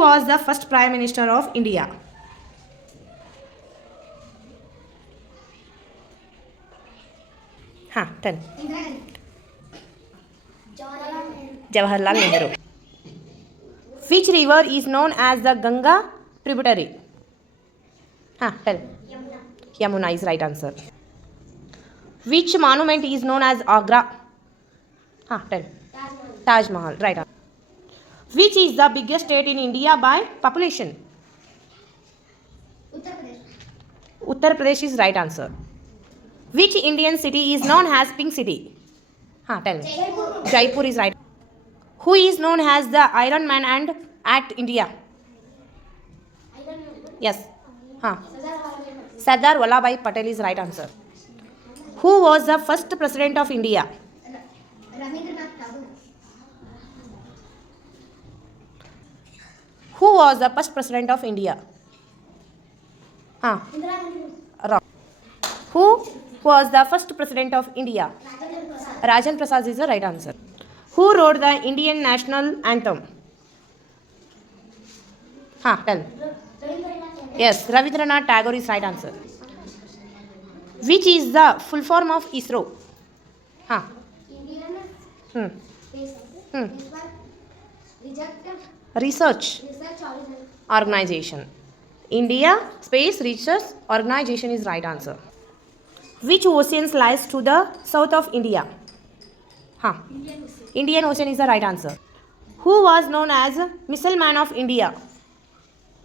was the first Prime Minister of India? Tell. Jawaharlal Nehru. Which river is known as the Ganga tributary? Tell. Yamuna is right answer. Which monument is known as Agra? Tell. Taj Mahal. Right answer. Which is the biggest state in India by population? Uttar Pradesh is right answer. Which Indian city is known as Pink City? Tell me. Jaipur is right. Who is known as the Iron Man and at India? Yes. Sardar Vallabhbhai Patel is right answer. Who was the first president of India? Who was the first president of India? Wrong. Who was the first president of India? Rajan Prasad is the right answer. Who wrote the Indian national anthem? Tell. Yes, Rabindranath Tagore is right answer. Which is the full form of ISRO? Research Organization. India Space Research Organization is right answer. Which ocean lies to the south of India? Indian Ocean is the right answer. Who was known as Missile Man of India?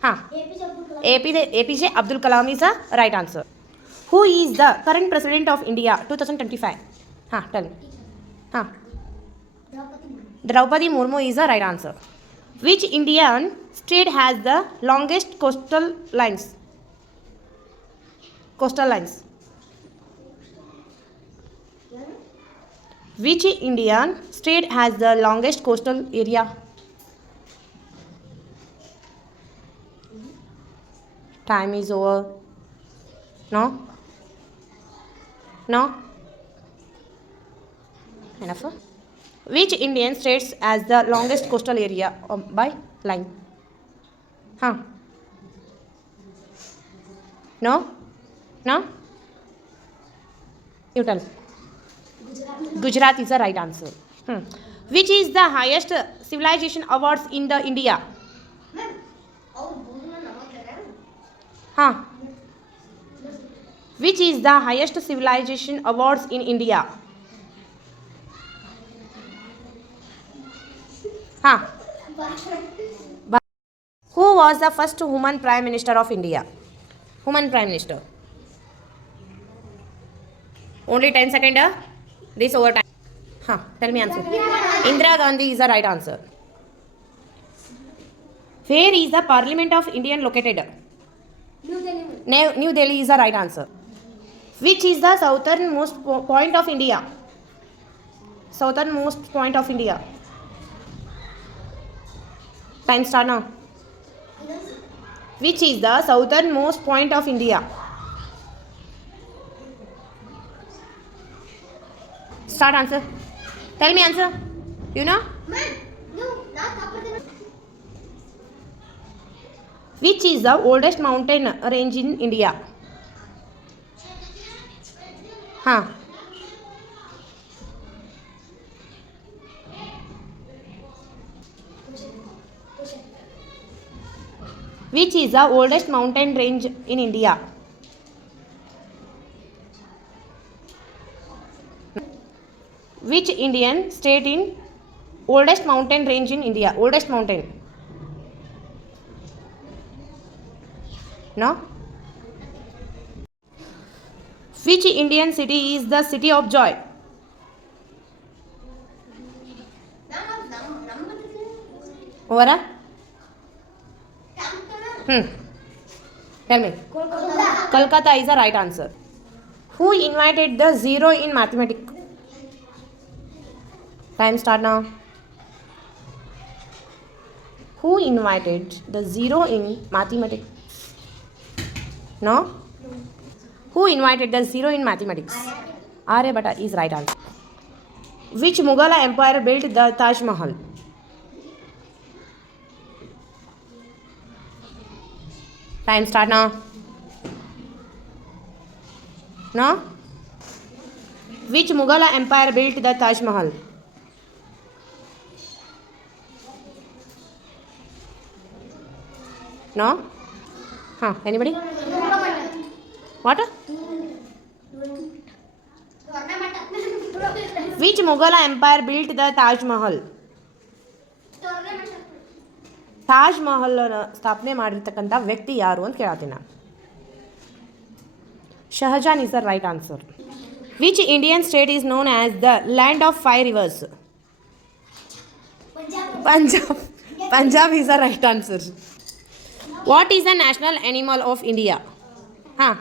APJ Abdul Kalam is the right answer. Who is the current president of India 2025? Tell me. Draupadi Murmu is the right answer. Which Indian state has the longest coastal lines? Which Indian state has the longest coastal area? Time is over. No? Enough? Which Indian state has the longest coastal area by line? No? You tell. Gujarat is the right answer. Which is the highest civilization awards in the India? Which is the highest civilization awards in India? Who was the first woman Prime Minister of India? Woman Prime Minister. Only 10 seconds. This over time. Tell me answer. Indira Gandhi is the right answer. Where is the Parliament of India located? New Delhi is the right answer. Which is the southernmost point of India? Southernmost point of India. Time start now. Which is the southernmost point of India? Start answer. Tell me answer. You know? Which is the oldest mountain range in India? Which is the oldest mountain range in India? Which Indian state in oldest mountain range in India? Oldest mountain. No? Which Indian city is the city of joy? Over? Tell me. Kolkata is the right answer. Who invented the zero in mathematics? Time start now. Who invented the zero in mathematics? No? Who invented the zero in mathematics? Aryabhatta is right answer. Which Mughal empire built the Taj Mahal? Time start now. No? Which Mughal empire built the Taj Mahal? No? Huh, anybody? What? Which Mughal empire built the Taj Mahal? Taj Mahal ಸ್ಥಾಪನೆ ಮಾಡಿರ್ತಕ್ಕಂಥ ವ್ಯಕ್ತಿ ಯಾರು ಅಂತ ಕೇಳತ್ತೀನಿ ನಾನು. Shahjahan is the right answer. Which Indian state is known as the land of 5 rivers? Punjab. Punjab is the right answer. What is the national animal of India? ಹಾಂ,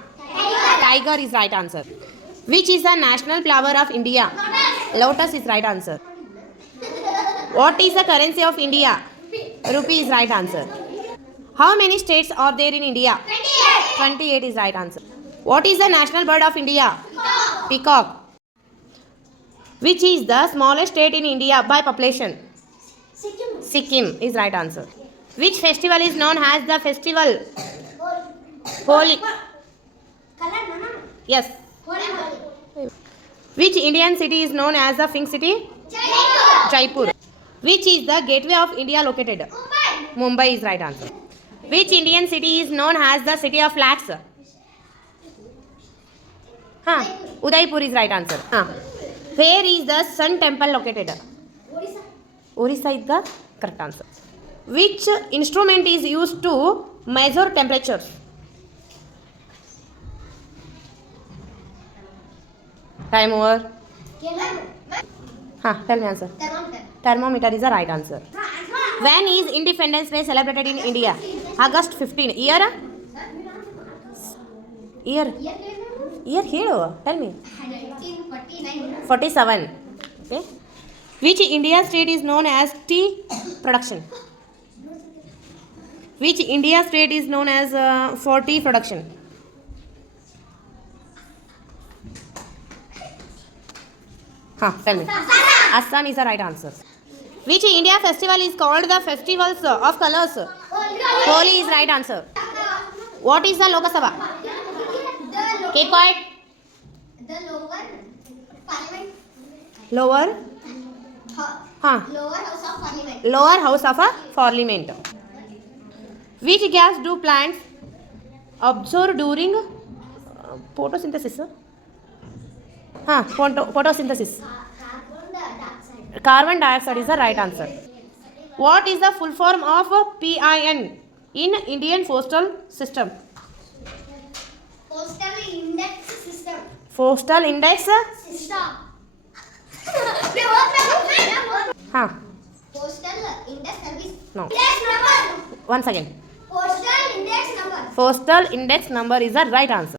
tiger is right answer. Which is the national flower of India? Lotus is right answer. What is the currency of India? Rupee is right answer. How many states are there in India? 28 is right answer. What is the national bird of India? Peacock. Which is the smallest state in India by population? Sikkim is right answer. Which festival is known as the festival? Holi. Yes. Which Indian city is known as the Pink City? Jaipur. Which is the gateway of India located? Mumbai is right answer. Which Indian city is known as the city of flags? Udaipur is right answer. Where is the Sun temple located? Orissa is the correct answer. Which instrument is used to measure temperatures? Time over. Tell me answer. Thermometer is the right answer. When is Independence Day celebrated in India? August 15. Year? Year ಹೇಳು. Tell me. 47. Okay. Which India state is known as tea production? Which India state is known as for tea production? Tell me. Assam is the right answer. Which India festival is called the festivals of colors? Holi is right answer. What is the Lok Sabha? Keep quiet. The lower parliament. Lower? Lower house of parliament. Lower house of a parliament. Which gas do plants absorb during photosynthesis? Photosynthesis. Carbon dioxide is the right answer. What is the full form of PIN in Indian postal system? Postal index system. Postal index System. Postal index service. No. Index number. Once again. Postal index number. Postal index number is the right answer.